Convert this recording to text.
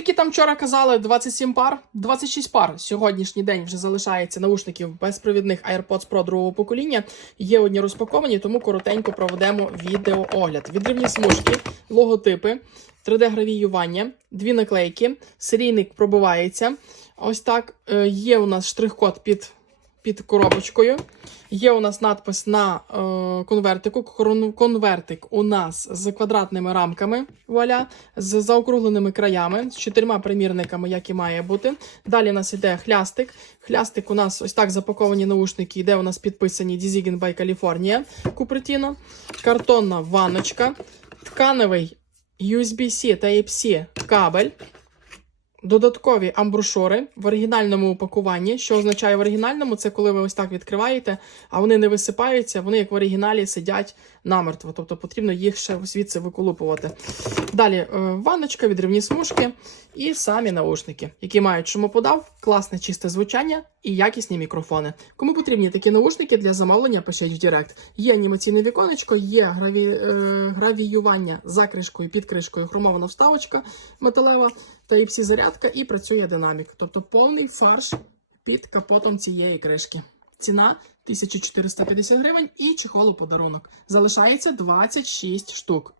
Які там вчора казали 27 пар, 26 пар. Сьогоднішній день вже залишається наушників безпровідних AirPods Pro другого покоління. Є одні розпаковані, тому коротенько проведемо відеоогляд. Відривні смужки, логотипи, 3D-гравіювання, дві наклейки, серійник пробивається. Ось так. Е, Є у нас штрих-код під, під коробочкою. Є у нас надпис на е, конвертику. Конвертик у нас з квадратними рамками, вуаля, з заокругленими краями, з чотирма примірниками, як і має бути. Далі у нас іде хлястик. Хлястик у нас ось так запаковані наушники, де у нас підписані Dizigin by California Cupertino. Картонна ванночка, тканевий USB-C Type-C кабель. Додаткові амбрушори в оригінальному упакуванні. Що означає в оригінальному? Це коли ви ось так відкриваєте, а вони не висипаються, вони як в оригіналі сидять намертво. Тобто потрібно їх ще звідси виколупувати. Далі е, ванночка, відривні смужки і самі наушники, які мають шумоподав, класне чисте звучання і якісні мікрофони. Кому потрібні такі наушники для замовлення, пишіть в Директ. Є анімаційне віконечко, є граві... е, гравіювання за кришкою, під кришкою, хромована вставочка металева та і всі зарядка, і працює динамік. Тобто повний фарш під капотом цієї кришки. Ціна 1450 гривень і чехол у подарунок. Залишається 26 штук.